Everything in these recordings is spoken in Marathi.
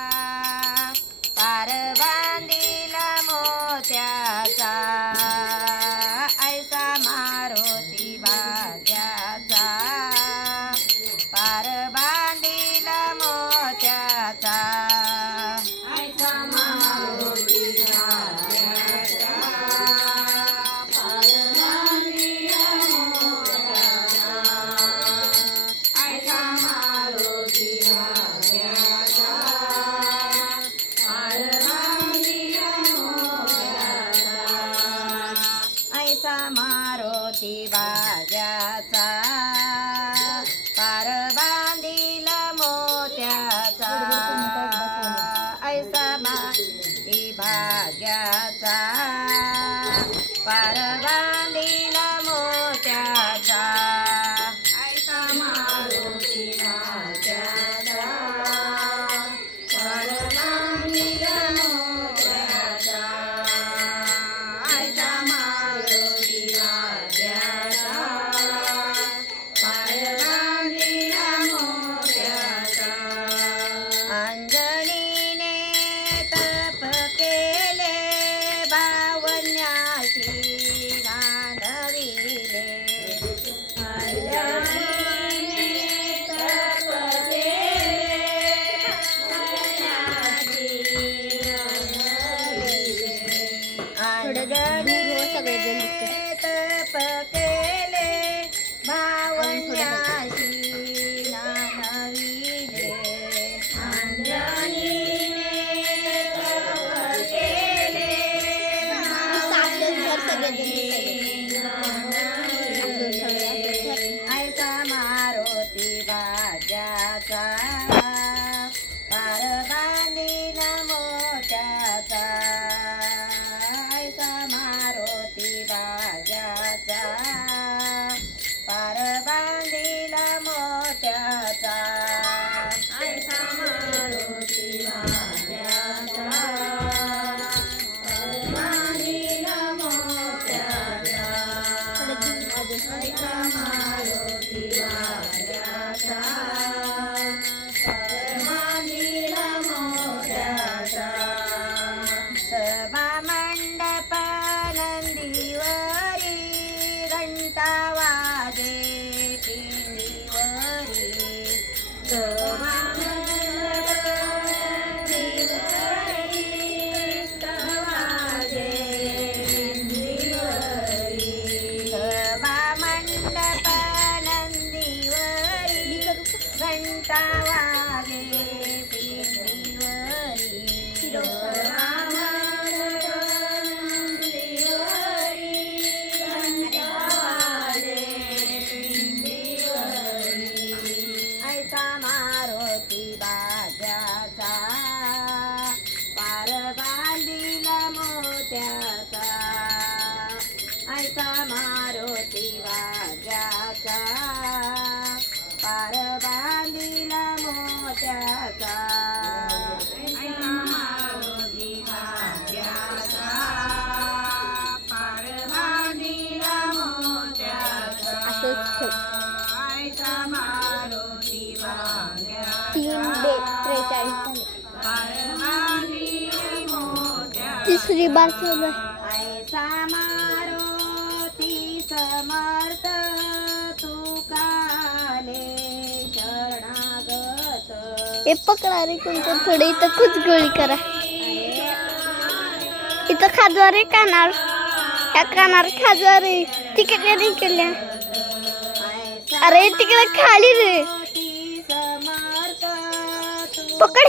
아. मारुती बाजाचा. पार बांधीला मोत्याचा. ऐसा मारुती भाग्याचा. पार समारोह तिसरी बार चालू ऐसा ती समर्थ हे पकडा रे कोणतं? थोडे इथं खूच गोळी करा. इथं खाजवा रे कानार या कानार खाजवा रे. तिकडे नाही केल्या. अरे तिकडे खाली रे. पकड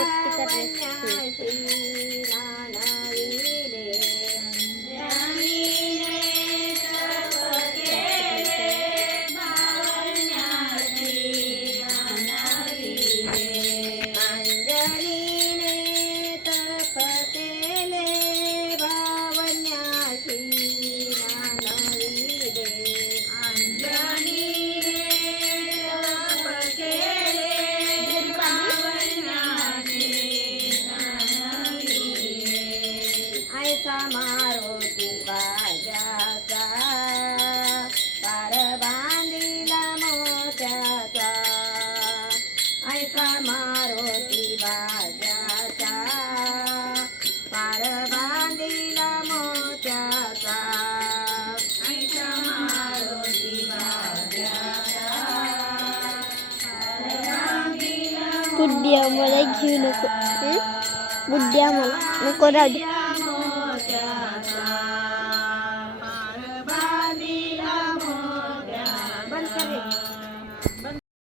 व्यक्ती करते पार बांधिला मोत्याचा ऐसा मारुती बाजाचा बुद्धी आम्हाला घेऊ नको हं?